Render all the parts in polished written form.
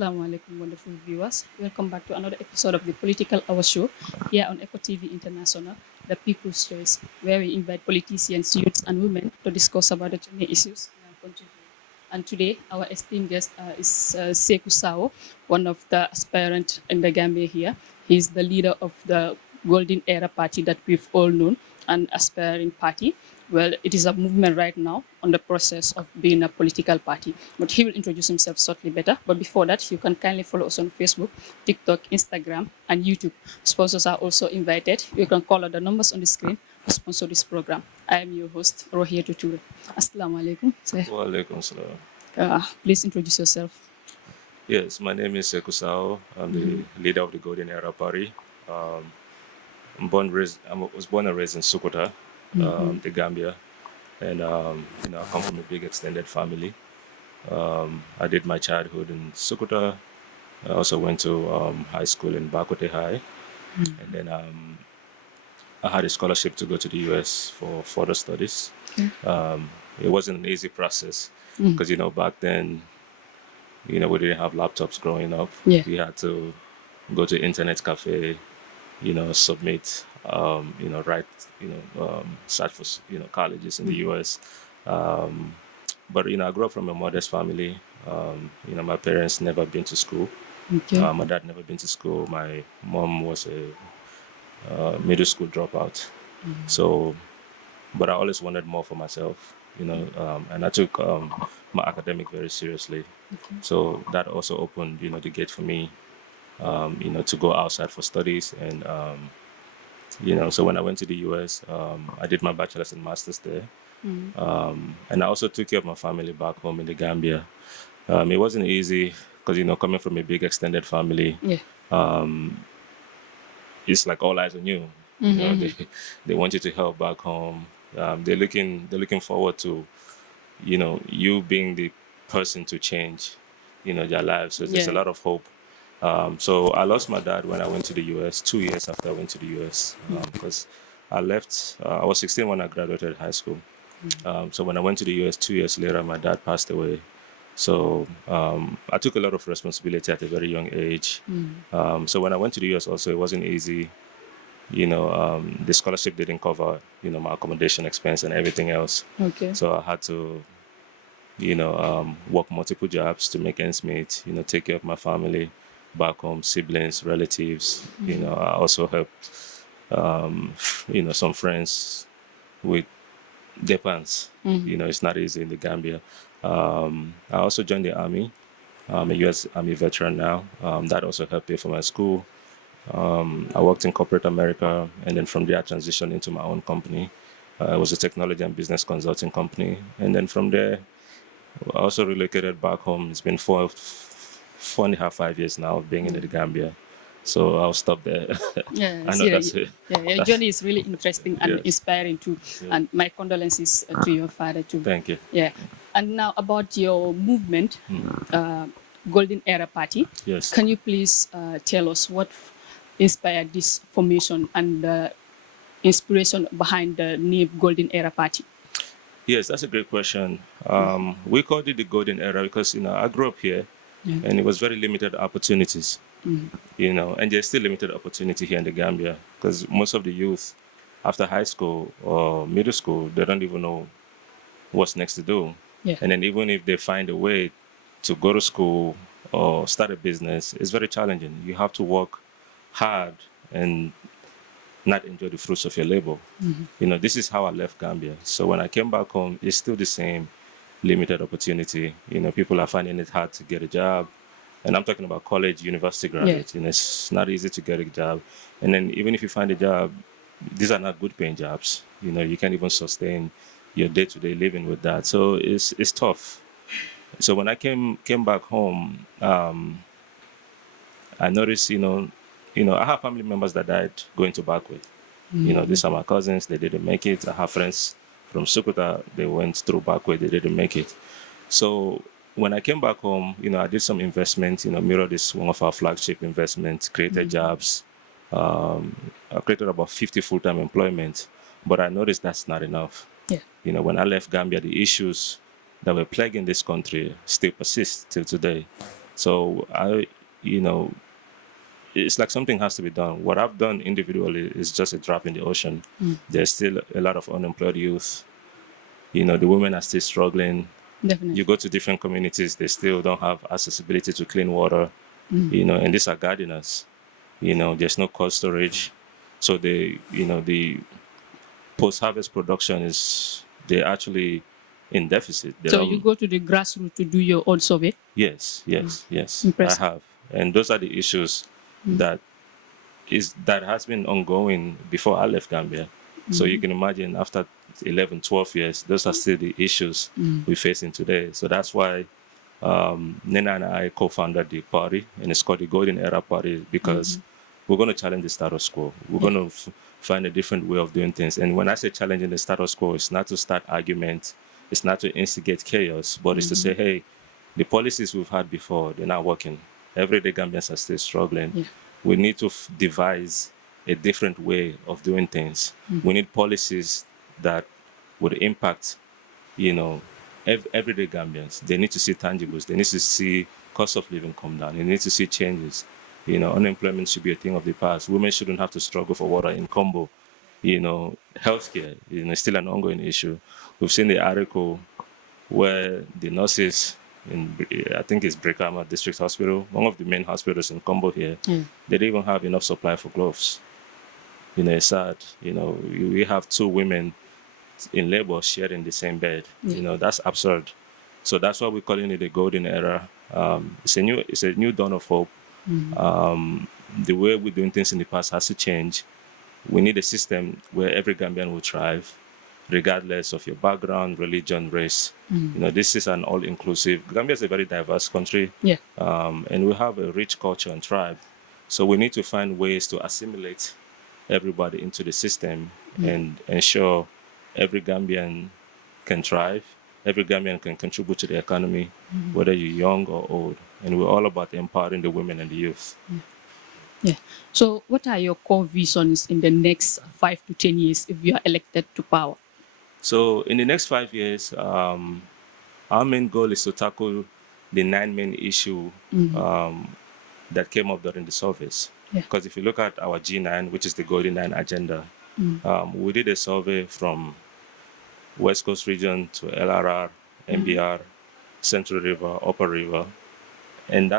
Assalamu alaikum, wonderful viewers. Welcome back to another episode of the Political Hour Show here on Eco TV International, the People's Choice, where we invite politicians, youths, and women to discuss about the Chinese issues in our country. And today, our esteemed guest is Saikou Sawo, one of the aspirant in the Gambia here. He's the leader of the Golden Era Party that we've all known, an aspiring party. Well, it is a movement right now on the process of being a political party, but he will introduce himself shortly better. But before that, you can kindly follow us on Facebook, TikTok, Instagram, and YouTube. Sponsors are also invited. You can call out the numbers on the screen to sponsor this program. I am your host, Rohia Tuture. Assalamu alaikum. Wa alaikum salam. Please introduce yourself. Yes, my name is Saikou Sawo. I'm the leader of the Golden Era Party. I was born and raised in Sokoto, the Gambia, and I come from a big extended family. I did my childhood in Sokoto. I also went to high school in Bakote High, and then I had a scholarship to go to the US for further studies. It wasn't an easy process because back then, we didn't have laptops growing up. Yeah. We had to go to internet cafe, submit, search for, colleges in the US. But, I grew up from a modest family. My parents never been to school. Okay. My dad never been to school. My mom was a middle school dropout. So, but I always wanted more for myself, and I took my academic very seriously. So that also opened, the gate for me, to go outside for studies. And, so when I went to the US, I did my bachelor's and master's there. And I also took care of my family back home in the Gambia. It wasn't easy because, coming from a big extended family, it's like all eyes on you. They want you to help back home. They're looking forward to, you being the person to change, their lives. So there's a lot of hope. So I lost my dad when I went to the US, 2 years after I went to the US, because I left, I was 16 when I graduated high school. So when I went to the US 2 years later, my dad passed away. So I took a lot of responsibility at a very young age. So when I went to the US also, it wasn't easy. The scholarship didn't cover, my accommodation expense and everything else. Okay. So I had to, work multiple jobs to make ends meet, take care of my family back home, siblings, relatives. I also helped, some friends with their pants. It's not easy in the Gambia. I also joined the Army. I'm a U.S. Army veteran now. That also helped pay for my school. I worked in corporate America, and then from there I transitioned into my own company. It was a technology and business consulting company. And then from there, I also relocated back home. It's been 4.5, 5 years now of being in the Gambia. So I'll stop there. Yeah, I know that's it. Yeah, your journey is really interesting and Yes. inspiring too. Yeah. And my condolences to your father too. Thank you. Yeah. And now about your movement, Golden Era Party. Yes. Can you please tell us what inspired this formation and the inspiration behind the name Golden Era Party? Yes, that's a great question. We called it the Golden Era because, I grew up here and it was very limited opportunities, and there's still limited opportunity here in the Gambia because most of the youth after high school or middle school, they don't even know what's next to do. Yeah. And then even if they find a way to go to school or start a business, it's very challenging. You have to work hard and not enjoy the fruits of your labor. This is how I left Gambia. So when I came back home, it's still the same limited opportunity. People are finding it hard to get a job. And I'm talking about college, university graduates. It's not easy to get a job. And then even if you find a job, these are not good paying jobs. You can't even sustain your day-to-day living with that. So it's tough. So when I came back home, I noticed, I have family members that died going to Barkway. These are my cousins. They didn't make it. I have friends from Sukuta. They went through Barkway. They didn't make it. So when I came back home, I did some investment. Mirrored is one of our flagship investments. Created jobs. I created about 50 full-time employment. But I noticed that's not enough. Yeah. When I left Gambia, the issues that were plaguing this country still persist till today. So it's like something has to be done. What I've done individually is just a drop in the ocean. There's still a lot of unemployed youth. The women are still struggling. Definitely. You go to different communities, they still don't have accessibility to clean water. And these are gardeners. There's no cold storage. So the post-harvest production they're actually in deficit. So you go to the grassroots to do your own survey? Yes. Impressive. I have. And those are the issues that has been ongoing before I left Gambia. So you can imagine after 11, 12 years, those are still the issues we're facing today. So that's why Nena and I co-founded the party, and it's called the Golden Era Party, because we're going to challenge the status quo. We're going to find a different way of doing things. And when I say challenging the status quo, it's not to start arguments, it's not to instigate chaos, but it's to say, hey, the policies we've had before, they're not working. Everyday Gambians are still struggling. Yeah. We need to devise a different way of doing things. We need policies that would impact, everyday Gambians. They need to see tangibles. They need to see cost of living come down. They need to see changes. Unemployment should be a thing of the past. Women shouldn't have to struggle for water in Combo. Healthcare, is still an ongoing issue. We've seen the article where the nurses I think it's Brikama District Hospital, one of the main hospitals in Combo here, they didn't even have enough supply for gloves. It's sad. We have two women in labor sharing the same bed. That's absurd. So that's why we're calling it the golden era. It's a new dawn of hope. The way we're doing things in the past has to change. We need a system where every Gambian will thrive, regardless of your background, religion, race. This is an all-inclusive. Gambia is a very diverse country, and we have a rich culture and tribe. So we need to find ways to assimilate everybody into the system and ensure every Gambian can thrive, every Gambian can contribute to the economy, whether you're young or old. And we're all about empowering the women and the youth. Yeah. So what are your core visions in the next 5 to 10 years if you are elected to power? So in the next 5 years, our main goal is to tackle the 9 main issues that came up during the surveys. Because if you look at our G9, which is the Golden 9 agenda, we did a survey from West Coast region to LRR, MBR, Central River, Upper River. And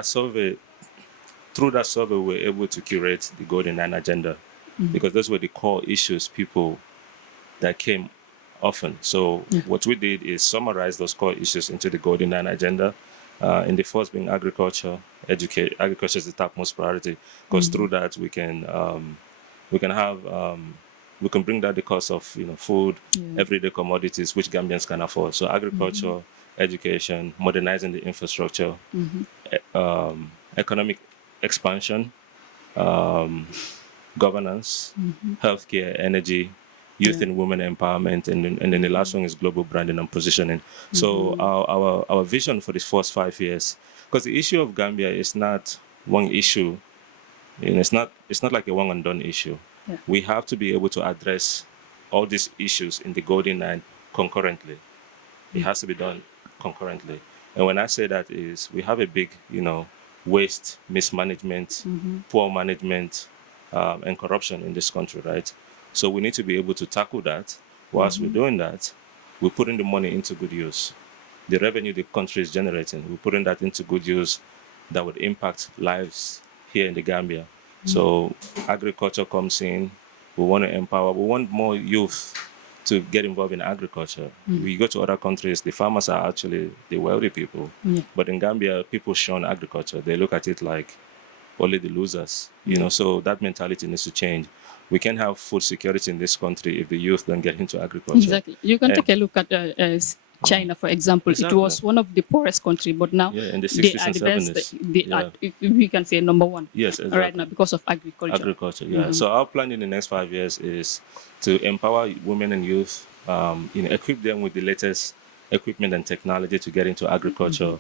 through that survey, we were able to curate the Golden 9 agenda because those were the core issues that came often. So what we did is summarize those core issues into the Golden 9 agenda. In the first being agriculture, agriculture is the topmost priority because through that we can bring down the cost of food, everyday commodities which Gambians can afford. So agriculture, education, modernizing the infrastructure, economic expansion, governance, healthcare, energy, youth and women empowerment, and then the last one is global branding and positioning. So our vision for these first 5 years, because the issue of Gambia is not one issue, it's not like a one and done issue. We have to be able to address all these issues in the Golden 9 concurrently. It has to be done concurrently. And when I say that is, we have a big, waste, mismanagement, poor management, and corruption in this country, right? So we need to be able to tackle that. Whilst we're doing that, we're putting the money into good use. The revenue the country is generating, we're putting that into good use that would impact lives here in the Gambia. So agriculture comes in. We want to empower. We want more youth to get involved in agriculture. We go to other countries, the farmers are actually the wealthy people. But in Gambia, people shun agriculture. They look at it like only the losers, So that mentality needs to change. we can have food security in this country if the youth don't get into agriculture. Exactly. You can take a look at China, for example. Exactly. It was one of the poorest country, but now in the they 60s are and the best. 70s. They are, if we can say, number one. Yes, exactly. Right now because of agriculture. Agriculture, yeah. So our plan in the next 5 years is to empower women and youth, equip them with the latest equipment and technology to get into agriculture,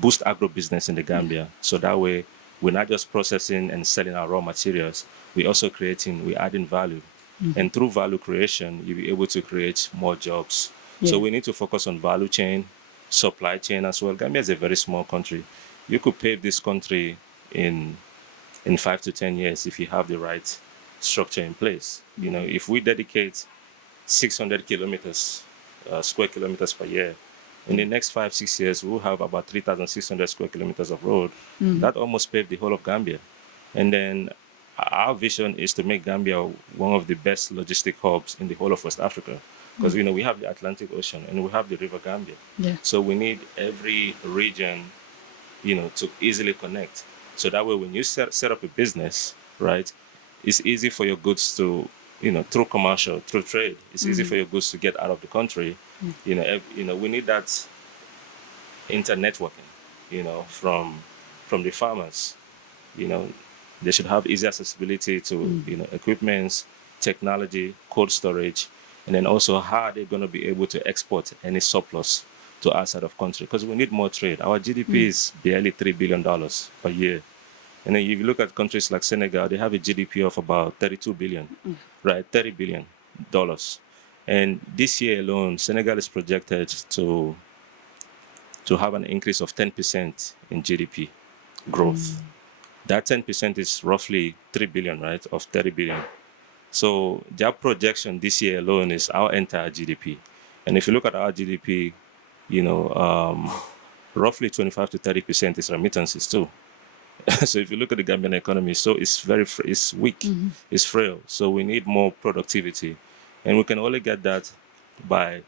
boost agro-business in the Gambia. So that way, we're not just processing and selling our raw materials, we're also we're adding value. And through value creation, you'll be able to create more jobs. So we need to focus on value chain, supply chain as well. Gambia is a very small country. You could pave this country in 5 to 10 years if you have the right structure in place. If we dedicate 600 kilometers, square kilometers per year, in the next 5-6 years, we'll have about 3,600 square kilometers of road. That almost paved the whole of Gambia. And then our vision is to make Gambia one of the best logistic hubs in the whole of West Africa. Because, we have the Atlantic Ocean and we have the River Gambia. Yeah. So we need every region, to easily connect. So that way, when you set up a business, right, it's easy for your goods to, through commercial, through trade, it's easy for your goods to get out of the country. We need that internetworking, from the farmers. They should have easy accessibility to, equipments, technology, cold storage, and then also how are they going to be able to export any surplus to outside of country, because we need more trade. Our GDP is barely $3 billion per year. And then if you look at countries like Senegal, they have a GDP of about 32 billion, right? $30 billion. And this year alone, Senegal is projected to have an increase of 10% in GDP growth. That 10% is roughly 3 billion, right? Of 30 billion. So their projection this year alone is our entire GDP. And if you look at our GDP, roughly 25 to 30% is remittances too. So if you look at the Gambian economy, so it's it's weak, it's frail. So we need more productivity, and we can only get that by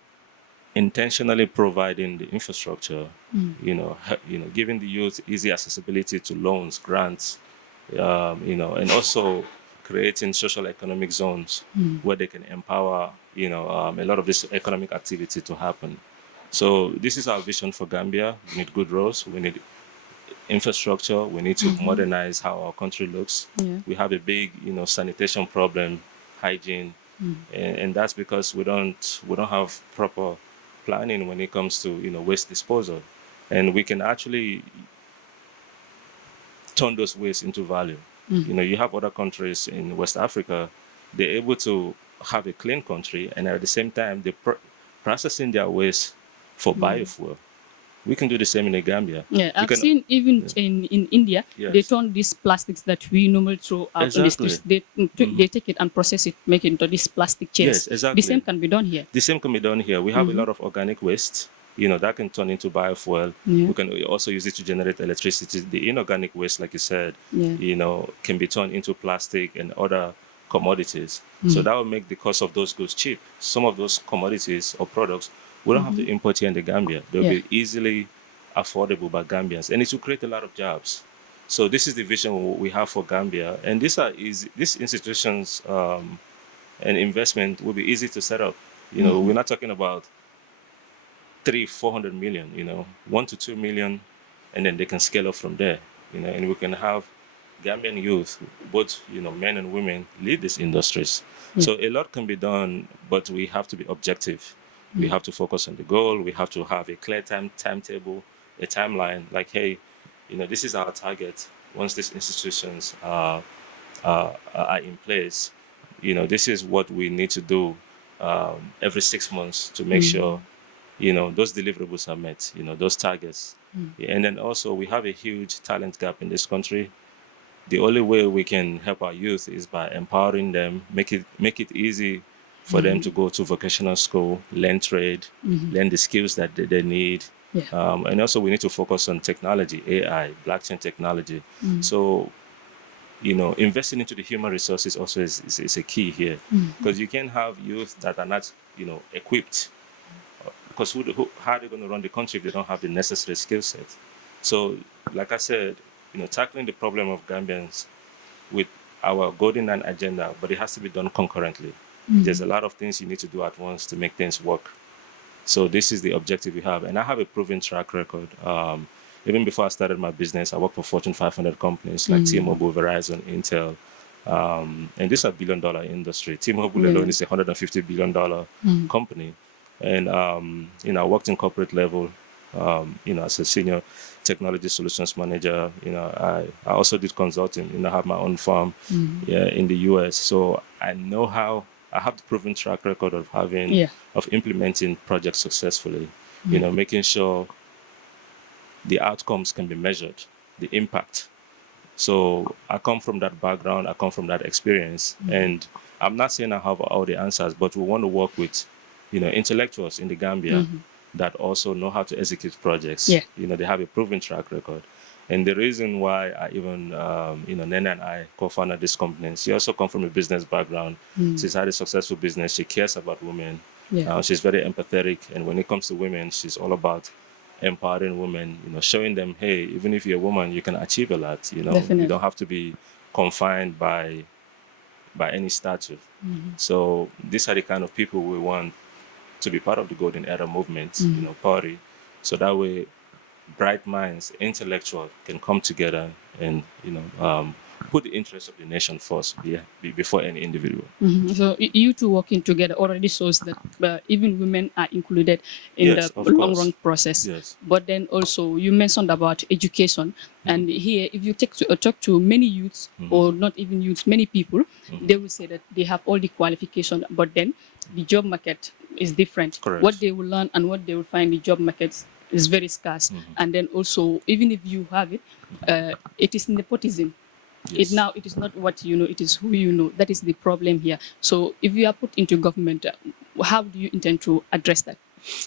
intentionally providing the infrastructure, giving the youth easy accessibility to loans, grants, and also creating social economic zones where they can empower, a lot of this economic activity to happen. So this is our vision for Gambia. We need good roads. We need infrastructure. We need to modernize how our country looks. Yeah. We have a big, sanitation problem, hygiene, and that's because we don't have proper planning when it comes to, waste disposal. And we can actually turn those waste into value. You have other countries in West Africa, they're able to have a clean country, and at the same time, they're processing their waste for biofuel. We can do the same in the Gambia. Yeah, I've seen even in India, they turn these plastics that we normally throw out on the streets, they take it and process it, make it into these plastic chairs. Yes, exactly. The same can be done here. The same can be done here. We have a lot of organic waste, that can turn into biofuel. Yeah. We can also use it to generate electricity. The inorganic waste, like you said, can be turned into plastic and other commodities. So that will make the cost of those goods cheap. Some of those commodities or products we don't have to import here in the Gambia. They'll be easily affordable by Gambians, and it will create a lot of jobs. So this is the vision we have for Gambia, and these institutions and investment will be easy to set up. We're not talking about 300-400 million. 1 to 2 million, and then they can scale up from there. And we can have Gambian youth, both men and women, lead these industries. So a lot can be done, but we have to be objective. We have to focus on the goal. We have to have a clear timetable, a timeline. Like, hey, this is our target. Once these institutions are in place, this is what we need to do every 6 months to make sure, those deliverables are met. Those targets. And then also, we have a huge talent gap in this country. The only way we can help our youth is by empowering them, make it easy for them to go to vocational school, learn trade, learn the skills that they need. Yeah. And also we need to focus on technology, AI, blockchain technology. So, investing into the human resources also is a key here. Because you can have youth that are not, equipped. Because how are they going to run the country if they don't have the necessary skill set? So, like I said, tackling the problem of Gambians with our golden and agenda, but it has to be done concurrently. There's a lot of things you need to do at once to make things work. So this is the objective we have, and I have a proven track record. Even before I started my business, I worked for Fortune 500 companies like T-Mobile, Verizon, Intel, and this is a billion-dollar industry. T-Mobile alone is a $150 billion company, and I worked in corporate level. As a senior technology solutions manager, I also did consulting. I have my own firm in the US, so I know how. I have the proven track record of of implementing projects successfully. Making sure the outcomes can be measured, the impact. So I come from that background. I come from that experience, and I'm not saying I have all the answers, but we want to work with, intellectuals in the Gambia that also know how to execute projects. Yeah. They have a proven track record. And the reason why I even, Nene and I co-founded this company, she also comes from a business background. She's had a successful business. She cares about women. Yeah. She's very empathetic. And when it comes to women, she's all about empowering women, showing them, hey, even if you're a woman, you can achieve a lot. Definitely. You don't have to be confined by any stature. So these are the kind of people we want to be part of the Golden Era movement, party. So that way, bright minds, intellectual, can come together and put the interests of the nation first before any individual. So you two working together already shows that even women are included in Yes, the of long course. run process. Yes. But then also you mentioned about education, and here if you talk to many youths or not even youths, many people, they will say that they have all the qualification, but then the job market is different. Correct. What they will learn and what they will find in the job market is very scarce. And then also even if you have it, it is nepotism. Yes. It is not what you know, it is who you know. That is the problem here. So if you are put into government, how do you intend to address that?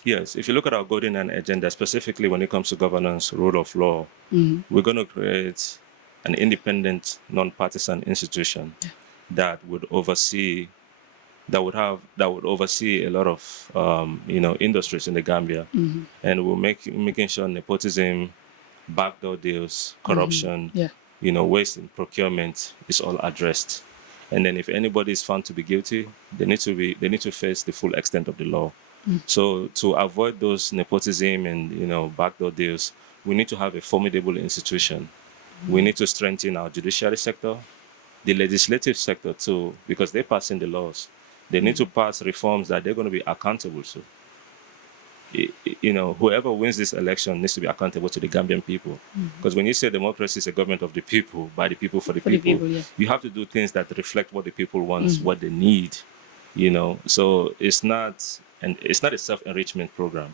Yes, if you look at our golden agenda, specifically when it comes to governance, rule of law, we're going to create an independent, non-partisan institution that would oversee a lot of industries in the Gambia, and we're making sure nepotism, backdoor deals, corruption, waste in procurement is all addressed. And then if anybody is found to be guilty, they need to face the full extent of the law. So to avoid those nepotism and backdoor deals, we need to have a formidable institution. We need to strengthen our judiciary sector, the legislative sector too, because they're passing the laws. They need to pass reforms that they're going to be accountable to. Whoever wins this election needs to be accountable to the Gambian people. Because when you say democracy is a government of the people, by the people, for the people, you have to do things that reflect what the people want, what they need. So it's not a self-enrichment program.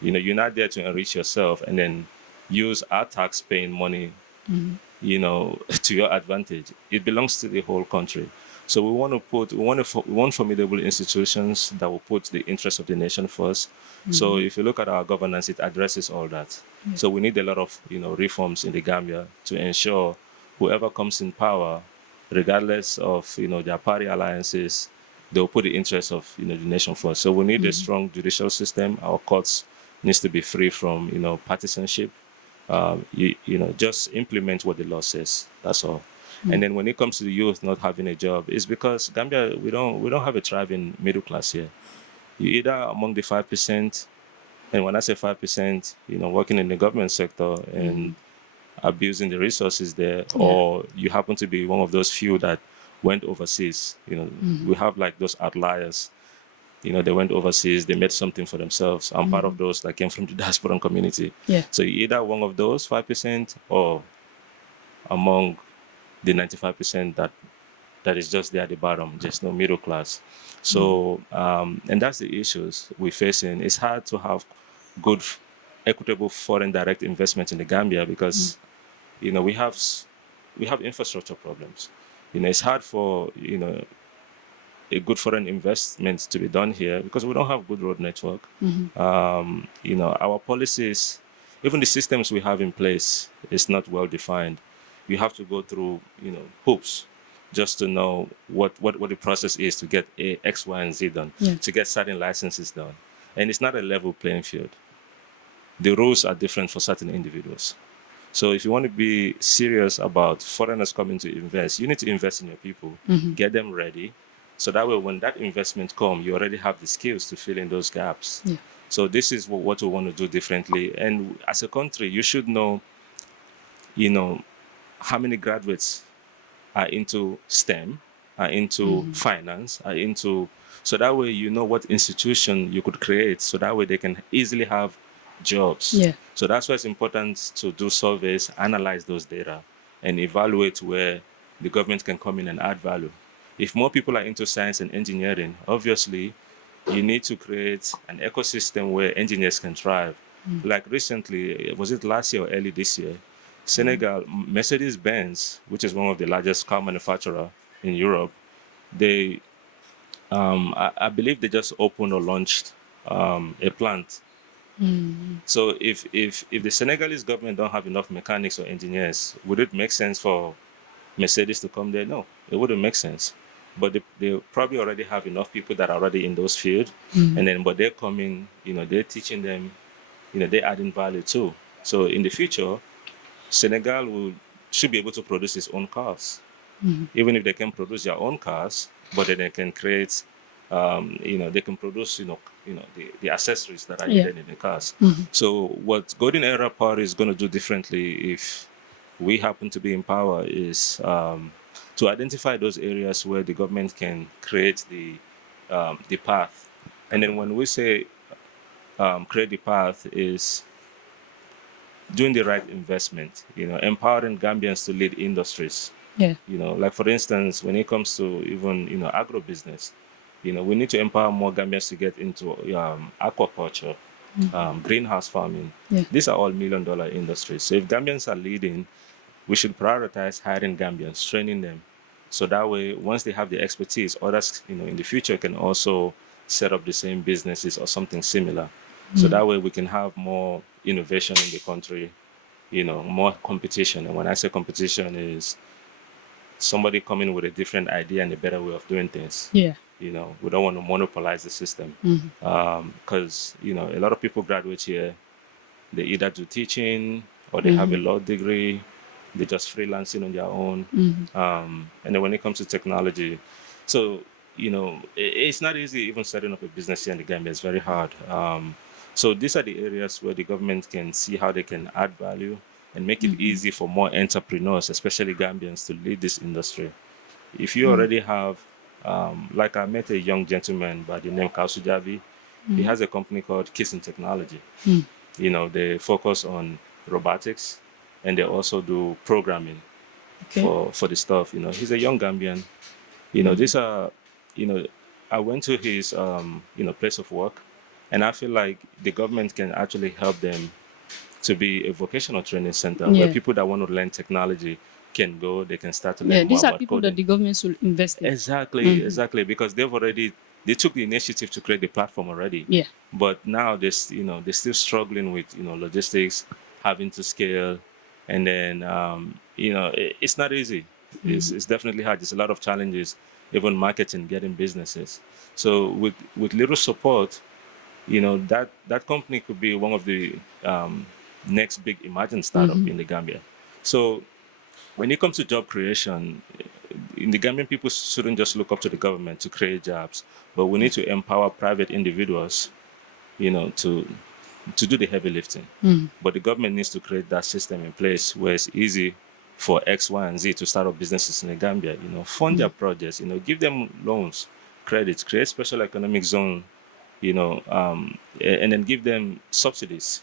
You're not there to enrich yourself and then use our tax-paying money, to your advantage. It belongs to the whole country. So we want formidable institutions that will put the interests of the nation first. So if you look at our governance, it addresses all that. So we need a lot of reforms in the Gambia to ensure whoever comes in power, regardless of their party alliances, they'll put the interests of the nation first. So we need a strong judicial system. Our courts needs to be free from partisanship. Just implement what the law says. That's all. And then when it comes to the youth not having a job, it's because Gambia we don't have a thriving middle class here. You're either among the 5%, and when I say 5%, working in the government sector and abusing the resources there, or you happen to be one of those few that went overseas. We have like those outliers. They went overseas, they made something for themselves. I'm part of those that came from the diaspora community. So you're either one of those 5% or among the 95% that is just there at the bottom, just no middle class. So, and that's the issues we're facing. It's hard to have good, equitable foreign direct investment in the Gambia because, we have infrastructure problems. It's hard for, a good foreign investment to be done here because we don't have good road network. Our policies, even the systems we have in place, is not well defined. You have to go through, hoops just to know what the process is to get X, Y, and Z done, to get certain licenses done. And it's not a level playing field. The rules are different for certain individuals. So if you want to be serious about foreigners coming to invest, you need to invest in your people, get them ready. So that way, when that investment comes, you already have the skills to fill in those gaps. Yeah. So this is what we want to do differently. And as a country, you should know, how many graduates are into STEM, are into finance, are into, so that way you know what institution you could create, so that way they can easily have jobs. Yeah. So that's why it's important to do surveys, analyze those data, and evaluate where the government can come in and add value. If more people are into science and engineering, obviously you need to create an ecosystem where engineers can thrive. Like recently, was it last year or early this year? Senegal, Mercedes-Benz, which is one of the largest car manufacturer in Europe, they, I believe they just opened or launched a plant. So if the Senegalese government don't have enough mechanics or engineers, would it make sense for Mercedes to come there? No, it wouldn't make sense. But they probably already have enough people that are already in those fields, and then but they're coming, they're teaching them, they're adding value too. So in the future, Senegal should be able to produce its own cars, even if they can produce their own cars, but then they can create, they can produce, the accessories that are needed in the cars. So what Golden Era Power is going to do differently if we happen to be in power is to identify those areas where the government can create the path. And then when we say create the path is doing the right investment, empowering Gambians to lead industries. Yeah. Like for instance, when it comes to even, agribusiness, we need to empower more Gambians to get into aquaculture, greenhouse farming. Yeah. These are all million-dollar industries. So if Gambians are leading, we should prioritize hiring Gambians, training them. So that way, once they have the expertise, others, in the future can also set up the same businesses or something similar. So that way we can have more innovation in the country, more competition. And when I say competition is somebody coming with a different idea and a better way of doing things. Yeah. We don't want to monopolize the system. Because, a lot of people graduate here, they either do teaching or they have a law degree, they're just freelancing on their own. And then when it comes to technology, so, it's not easy even setting up a business here in the Gambia. It's very hard. So these are the areas where the government can see how they can add value and make it easy for more entrepreneurs, especially Gambians, to lead this industry. If you already have, like I met a young gentleman by the name Kausujavi, he has a company called Kissing Technology. They focus on robotics and they also do programming for the stuff. He's a young Gambian. These are, I went to his, place of work, and I feel like the government can actually help them to be a vocational training center where people that want to learn technology can go, they can start to learn more these are about people coding. that the government should invest in. Exactly, because they took the initiative to create the platform already. Yeah. But now they're still struggling with, logistics, having to scale, and then, it's not easy. It's definitely hard. There's a lot of challenges, even marketing, getting businesses. So with little support, that company could be one of the next big emerging startup in the Gambia. So when it comes to job creation, in the Gambian, people shouldn't just look up to the government to create jobs, but we need to empower private individuals, to do the heavy lifting. But the government needs to create that system in place where it's easy for X, Y, and Z to start up businesses in the Gambia. Fund their projects. Give them loans, credits, create special economic zone. And then give them subsidies.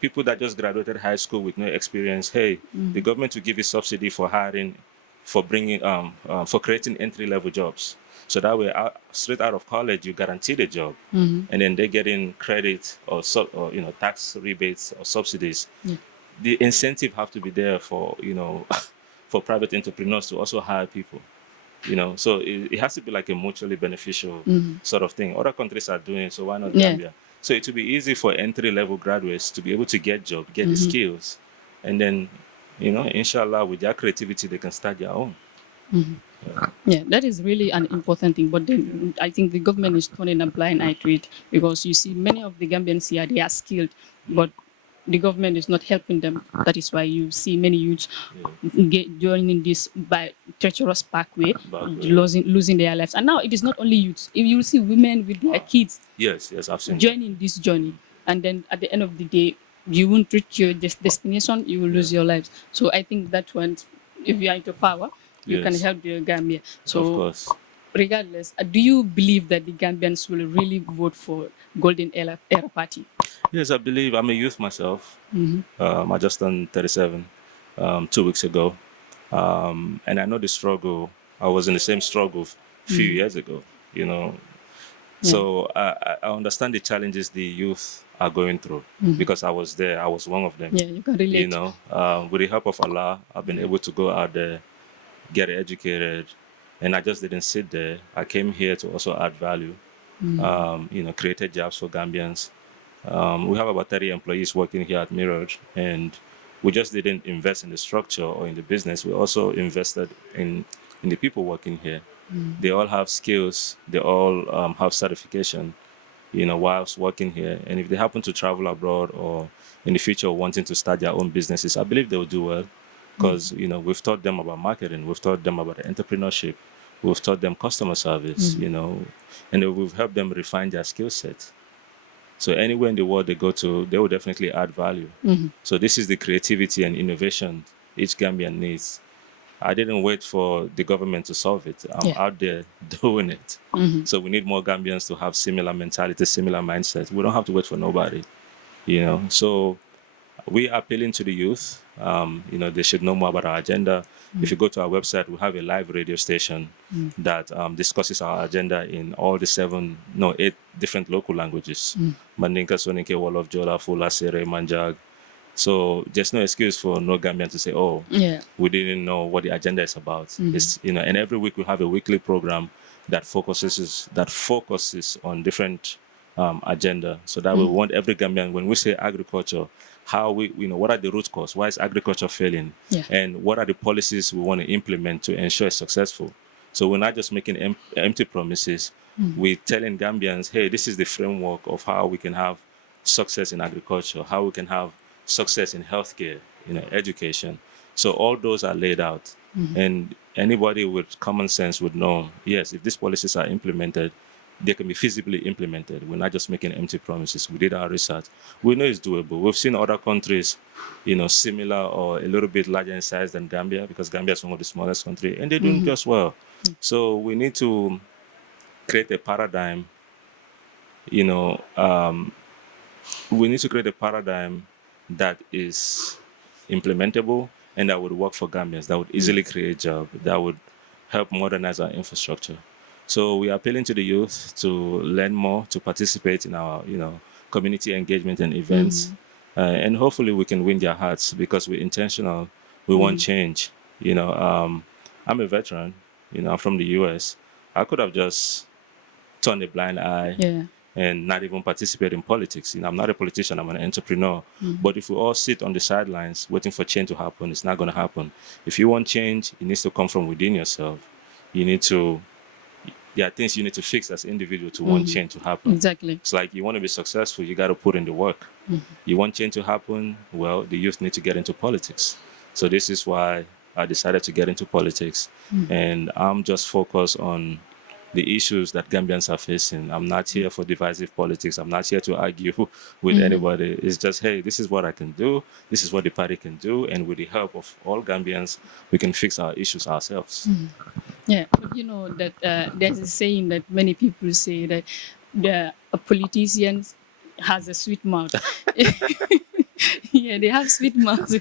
People that just graduated high school with no experience, hey, the government will give you subsidy for hiring, for bringing, for creating entry-level jobs. So that way, straight out of college, you guaranteed a job, and then they're getting credit or tax rebates or subsidies. The incentive have to be there for for private entrepreneurs to also hire people. So it has to be like a mutually beneficial sort of thing. Other countries are doing it, so why not Gambia? So it will be easy for entry-level graduates to be able to get jobs, get the skills, and then, inshallah, with their creativity, they can start their own. Yeah, that is really an important thing. But then I think the government is turning a blind eye to it, because you see many of the Gambians here, they are skilled, but the government is not helping them. That is why you see many youths joining this by treacherous pathway, losing their lives. And now it is not only youths. If you see women with their kids Yes, I've seen that. joining this journey, and then at the end of the day, you won't reach your destination. You will lose your lives. So I think that one, if you are into power, you can help the Gambia. So of course. Regardless, do you believe that the Gambians will really vote for Golden Era Party? Yes, I believe. I'm a youth myself. I just turned 37 2 weeks ago. And I know the struggle. I was in the same struggle a few years ago, you know. So I understand the challenges the youth are going through because I was there. I was one of them. Yeah, you can relate. You know, with the help of Allah, I've been able to go out there, get educated, and I just didn't sit there. I came here to also add value. You know, created jobs for Gambians. We have about 30 employees working here at Mirage, and we just didn't invest in the structure or in the business. We also invested in the people working here. They all have skills. They all have certification, you know, whilst working here. And if they happen to travel abroad or in the future wanting to start their own businesses, I believe they will do well because, you know, we've taught them about marketing. We've taught them about entrepreneurship. We've taught them customer service, you know, and we've helped them refine their skill set. So anywhere in the world they go to, they will definitely add value. So this is the creativity and innovation each Gambian needs. I didn't wait for the government to solve it. I'm out there doing it. So we need more Gambians to have similar mentality, similar mindset. We don't have to wait for nobody, you know. So we are appealing to the youth. You know, they should know more about our agenda. If you go to our website, we have a live radio station that discusses our agenda in all the 8 different local languages. Mandinka, Soninke, Wolof, Jola, Fula, Sere, Manjag. So there's no excuse for no Gambian to say, "Oh, we didn't know what the agenda is about." It's, you know, and every week we have a weekly program that focuses on different agenda. So that we want every Gambian, when we say agriculture, how we, you know, what are the root cause? Why is agriculture failing? And what are the policies we want to implement to ensure it's successful? So we're not just making empty promises. We're telling Gambians, hey, this is the framework of how we can have success in agriculture, how we can have success in healthcare, you know, education. So all those are laid out. And anybody with common sense would know, yes, if these policies are implemented, they can be feasibly implemented. We're not just making empty promises. We did our research. We know it's doable. We've seen other countries, you know, similar or a little bit larger in size than Gambia, because Gambia is one of the smallest countries, and they're doing just well. So we need to create a paradigm, you know, we need to create a paradigm that is implementable and that would work for Gambians, that would easily create jobs, that would help modernize our infrastructure. So we are appealing to the youth to learn more, to participate in our, you know, community engagement and events, and hopefully we can win their hearts because we're intentional. We want change. You know, I'm a veteran. You know, I'm from the U.S. I could have just turned a blind eye and not even participate in politics. You know, I'm not a politician. I'm an entrepreneur. But if we all sit on the sidelines waiting for change to happen, it's not going to happen. If you want change, it needs to come from within yourself. You need to. There are things you need to fix as an individual to want change to happen. Exactly. It's like you want to be successful, you got to put in the work. You want change to happen, well, the youth need to get into politics. So this is why I decided to get into politics. And I'm just focused on the issues that Gambians are facing. I'm not here for divisive politics. I'm not here to argue with anybody. It's just, hey, this is what I can do. This is what the party can do. And with the help of all Gambians, we can fix our issues ourselves. Yeah, but you know that there's a saying that many people say that a politician has a sweet mouth. Yeah, they have sweet mouths.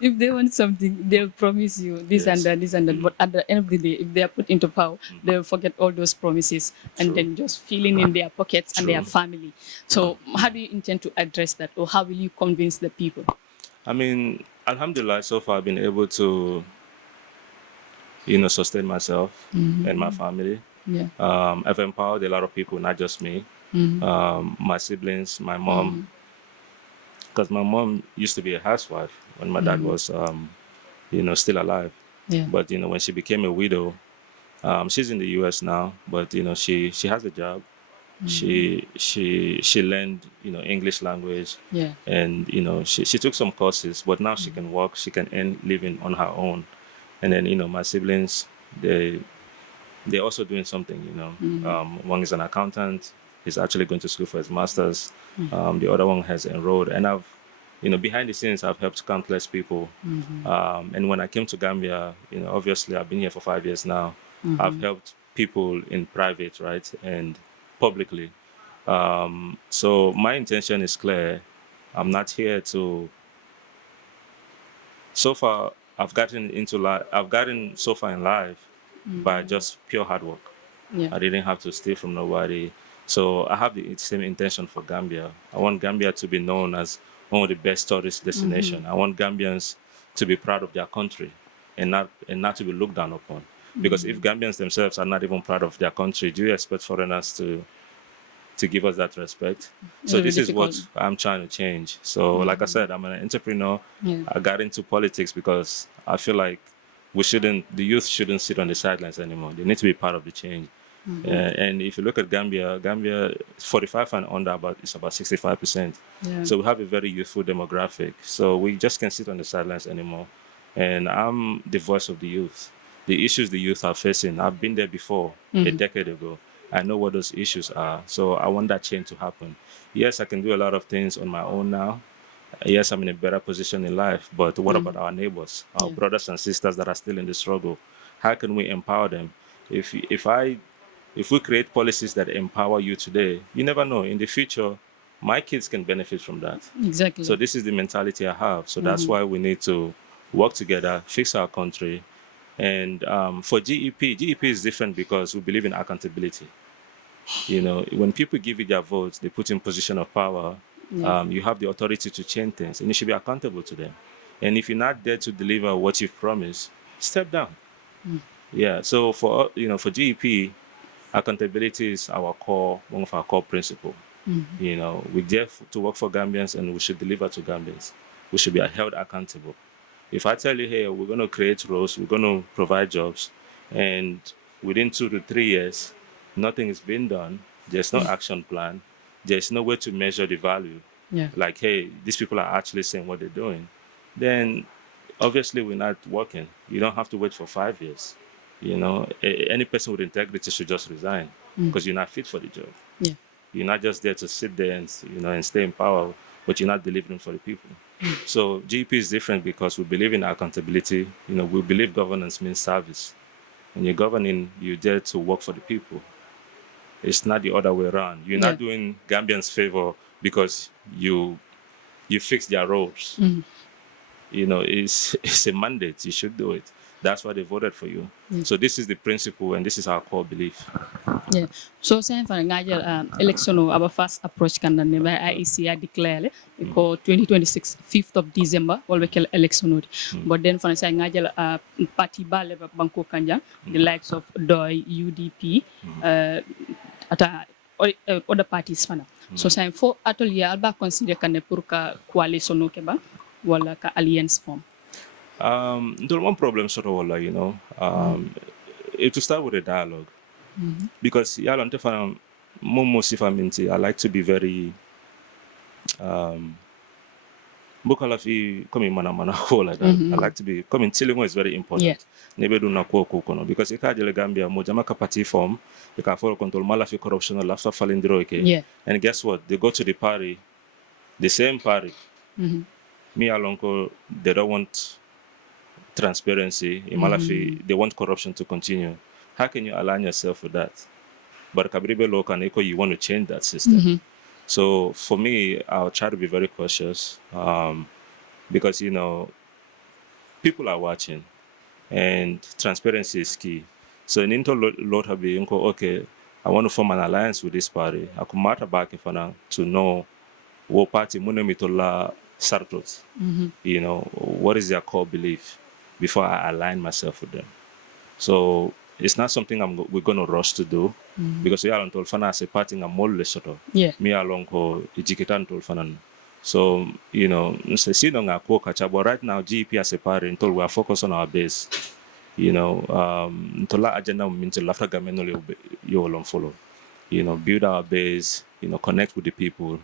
If they want something, they'll promise you this and that, this and that. But at the end of the day, if they are put into power, they'll forget all those promises and then just feeling in their pockets and their family. So how do you intend to address that, or how will you convince the people? I mean, alhamdulillah, so far I've been able to, you know, sustain myself and my family. I've empowered a lot of people, not just me. My siblings, my mom, because my mom used to be a housewife when my dad was, you know, still alive. But, you know, when she became a widow, she's in the U.S. now, but, you know, she has a job. She learned, English language, Yeah. and she took some courses, but now she can work, she can earn living on her own. And then my siblings, they're also doing something. One is an accountant, he's actually going to school for his master's. The other one has enrolled, and I've behind the scenes, I've helped countless people. And when I came to Gambia, obviously I've been here for 5 years now. I've helped people in private, right, and publicly. So my intention is clear. I'm not here to. So far, I've gotten into life. I've gotten so far in life by just pure hard work. Yeah. I didn't have to steal from nobody. So I have the same intention for Gambia. I want Gambia to be known as one of the best tourist destinations. I want Gambians to be proud of their country and not to be looked down upon. Because if Gambians themselves are not even proud of their country, do you expect foreigners to give us that respect? So this is what I'm trying to change. So like I said, I'm an entrepreneur. Yeah. I got into politics because I feel like the youth shouldn't sit on the sidelines anymore. They need to be part of the change. And if you look at Gambia 45 and under, it's about 65%. Yeah. So we have a very youthful demographic. So we just can't sit on the sidelines anymore. And I'm the voice of the youth. The issues the youth are facing, I've been there before, a decade ago. I know what those issues are. So I want that change to happen. Yes, I can do a lot of things on my own now. Yes, I'm in a better position in life, but what about our neighbors, our brothers and sisters that are still in the struggle? How can we empower them? If we create policies that empower you today, you never know. In the future, my kids can benefit from that. Exactly. So this is the mentality I have. So that's why we need to work together, fix our country. And for GEP is different because we believe in accountability. When people give you their votes, they put you in position of power. You have the authority to change things, and you should be accountable to them. And if you're not there to deliver what you've promised, step down. Yeah. So for GEP, accountability is one of our core principles. We're there to work for Gambians, and we should deliver to Gambians. We should be held accountable. If I tell you, hey, we're going to create roles, we're going to provide jobs, and within 2 to 3 years, nothing is being done, there's no action plan, there's no way to measure the value. Yeah. Like, hey, these people are actually saying what they're doing. Then, obviously, we're not working. You don't have to wait for 5 years. Any person with integrity should just resign because you're not fit for the job. Yeah. You're not just there to sit there and stay in power, but you're not delivering for the people. So GP is different because we believe in accountability. We believe governance means service. When you're governing, you're there to work for the people. It's not the other way around. You're not doing Gambians favor because you fix their roles. It's a mandate. You should do it. That's why they voted for you. So this is the principle, and this is our core belief. Yeah. So saying for ngajal election our first approach kan nan by IEC declare ko 2026 5th of December will be election. But then for say ngajal party bale banko kanja the likes of DOI, UDP, other parties fana. So saying for atoli alba consider kan pour ka coalition no keba wala ka alliance form. There's one problem sort of it to start with a dialogue. Because I like to be very like that. I like to be telling is very important. Because Gambia party form, you can follow control malafi corruption after falling the and guess what? They go to the party, the same party. Me along they don't want transparency in Malafi, they want corruption to continue. How can you align yourself with that? But Kabribe Local and Eco, you want to change that system. So for me, I'll try to be very cautious because, people are watching and transparency is key. So in into lot have been okay, I want to form an alliance with this party. I come matter back if I to know what party Munemitola Sartot. What is their core belief before I align myself with them. So it's not something we're going to rush to do because we are on Tolfana as a party and more lesoto. Me along ko Ijikitan Tolfanan. So, but right now GP as a party until we are focused on our base. Until agenda means after government you will follow. build our base, connect with the people.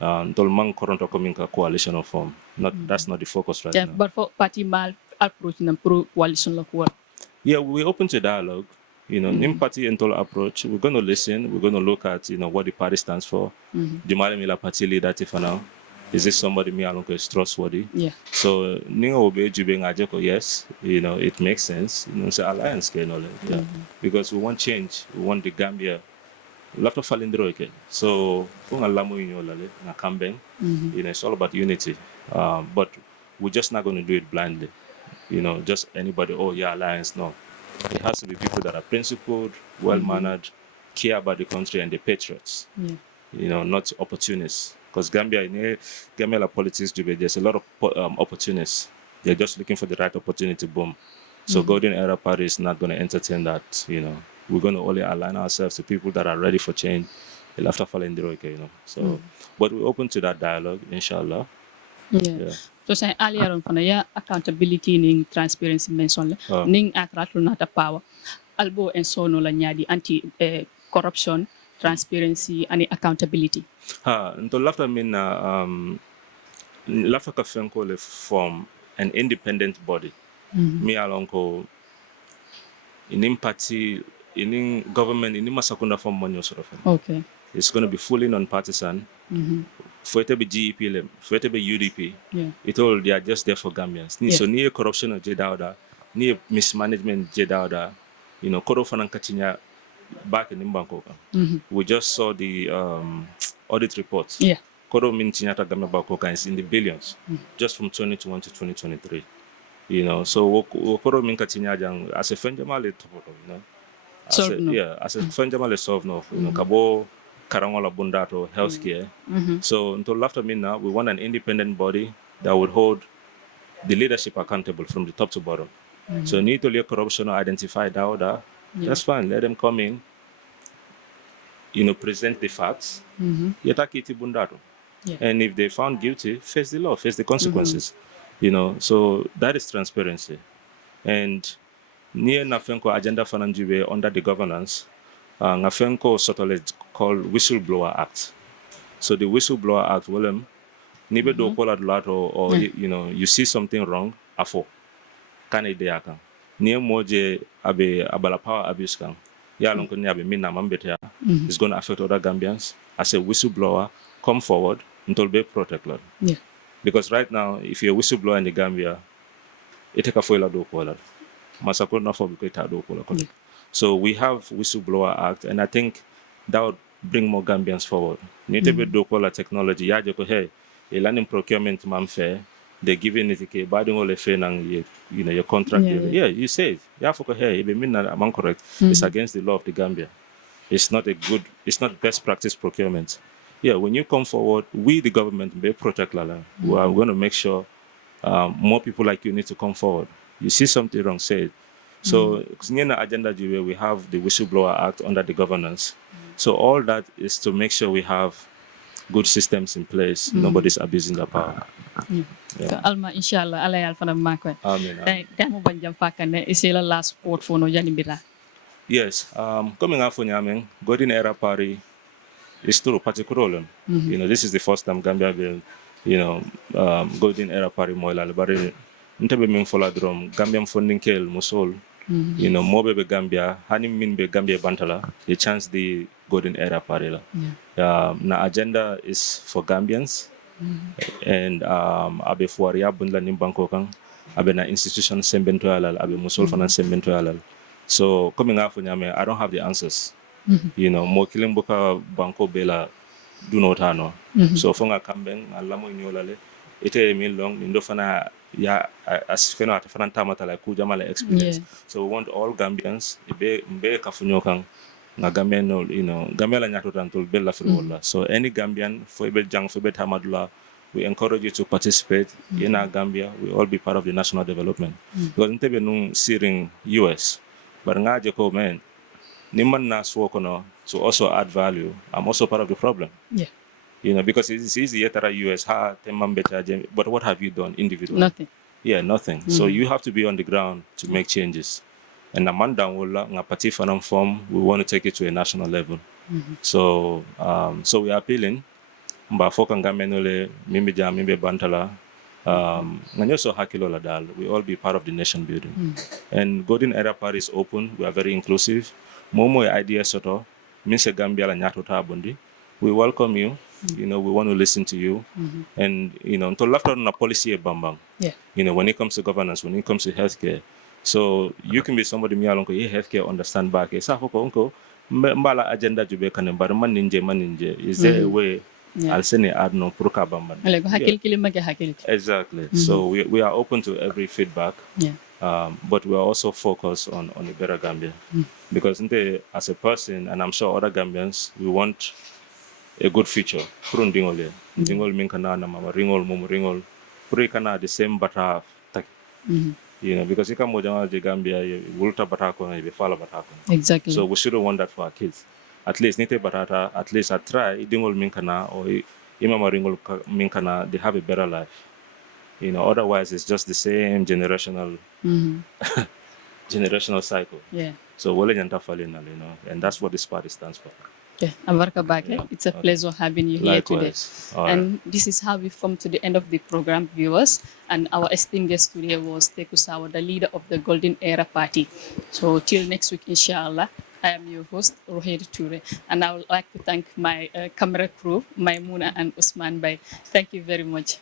Tolmang Koronto coming a coalition of form. That's not the focus right Yeah, now. but for party mal approach in pro coalition like what? Yeah, we're open to dialogue. Nim party and total approach. We're going to listen. We're going to look at what the party stands for. Jumali Mila party leader Tifana. Is this somebody me along is trustworthy? Yeah. So Ningo Obe Jubeng Ajeko, yes, it makes sense. It's an alliance, yeah. Because we want change. We want the Gambia. We have to fall in the road. So Funga Lamu Inolale, Nakambeng, it's all about unity. But we're just not going to do it blindly. Just anybody, oh yeah, alliance, no. It has to be people that are principled, well-mannered, care about the country, and the patriots. Not opportunists. Because Gambia politics, there's a lot of opportunists. They're just looking for the right opportunity, boom. So Golden Era Party is not going to entertain that, We're going to only align ourselves to people that are ready for change. They'll have to fall in the road, So, but we're open to that dialogue, inshallah. Yeah. So say earlier on fana ya accountability ning transparency mention ning akrat nata power albo en sono la nyadi anti corruption, transparency and accountability. Nto lafta mina lafta ka fenko le form an independent body. Me alonko in party in government in masakunda form money sort of. Okay. It's going to be fully non-partisan. For it to be GEP, for it to be UDP, it all they are just there for Gambians. So near corruption of Jedauda, near mismanagement Jedauda, Koro Fanan Katinya back in Bangkok. We just saw the audit reports. Yeah. Koro Mintinyata Gambia Bangkok is in the billions, just from 2021 to 2023. So Koro Minkatinya Jang as a Fenjamale as a Fenjamale solve no, Kabo Karangola Bundato healthcare. So until after now, we want an independent body that would hold the leadership accountable from the top to bottom. So need to let corruption identify that. That's fine. Let them come in. Present the facts. Yatakiti Bundato. And if they found guilty, face the law, face the consequences. So that is transparency. And near Nafenko agenda Fananjibe under the governance, Nafenko sort of called Whistleblower Act. So the Whistleblower Act, Willem, nibe do call lot or you see something wrong, afo. Kan ide akan. Niye moje abe abala power abuse kan. Ya lonko ni abe mina mambete. It's going to affect other Gambians. As a whistleblower, come forward until be protected. Yeah. Because right now, if you're a whistleblower in the Gambia, it take a foila do call. Masakol na for do call. So we have Whistleblower Act, and I think that would bring more Gambians forward. Need to be do call technology. Yeah, you go hey, a learning procurement man fair. They're giving it a bad all the fair and your contract. Yeah, you say it. Yeah, for hey, if mean that I'm correct, it's against the law of the Gambia. It's not best practice procurement. Yeah, when you come forward, we the government may protect Lala. We are going to make sure more people like you need to come forward. You see something wrong, say it. So, in the agenda, we have the Whistleblower Act under the governance. So, all that is to make sure we have good systems in place. Nobody's abusing the power. So, Alma, inshallah, Allah alfana makwe. Amen. Damo banjam fakane isela last port for no janibira. Yes, coming out from Yamen, Golden Era Party is still particular. This is the first time Gambia will, Golden Era Party moila lebari. Ntabe min fola drum Gambian funding kel musol. Mobe be Gambia, hani min be Gambia bantala, the chance the Golden Era Party la. Na agenda is for Gambians, and abe fuaria bundla nim banko kang, abe na institution sembento alal, abe musol fanan sembento alal. So coming out from Yame, I don't have the answers. Mo killing buka banko bela do not know. So fonga kambeng alamo inyolale, ite mil long indofana ya as feno at fanan tamata like kujamale experience. So we want all Gambians mbe kafunyo kang na Gambian Gambia la nyato tantul bella friwola. So any Gambian for ebe jang for bet hamadula, we encourage you to participate in our Gambia. We all be part of the national development. Because ntebe nung siring US, but ngaje ko man, niman na swokono to also add value. I'm also part of the problem. Yeah. Because it's easy yet at US, but what have you done individually? Nothing. Yeah, nothing. So you have to be on the ground to make changes. And Amanda Wola, nga party fanam form, we want to take it to a national level. So so we are appealing mba foka ngamenole mimbe jam mimbe bantala nganyo so hakilo la dal, we all be part of the nation building. And Golden Era Party is open, we are very inclusive. Momo idea soto minse Gambia la nyato tabondi. We welcome you. You know, we want to listen to you. And you know, to laughter on a policy bambang. Yeah. You know, when it comes to governance, when it comes to healthcare. So you can be somebody mi alonko ye healthcare understand back. Sa foko onko mbala agenda jube kanem bar man ninje. Is there a way Yeah. I'll send it ad no pruka bamban. Exactly. So we are open to every feedback. Yeah. But we are also focused on a better Gambia. Because as a person, and I'm sure other Gambians, we want a good future. Purun dingole. Dingol minkana na mama ringol mumu ringol. Puri kana the same bata tak. You know, because ika moja de Gambia wulta batako na ibefala batako. Exactly. So we shouldn't want that for our kids. At least nite batata, at least I try dingol minkana or imama ringol minkana, they have a better life. You know, otherwise it's just the same generational cycle. Yeah. So wale nyanta falina, you know, and that's what this party stands for. Okay, Abarka Bake, Yeah. it's a pleasure having you here today. Likewise. All right. And this is how we've come to the end of the program, viewers. And our esteemed guest today was Sawo, the leader of the Golden Era Party. So till next week, inshallah, I am your host, Rohedi Toure. And I would like to thank my camera crew, Maimuna and Usman Bay. Thank you very much.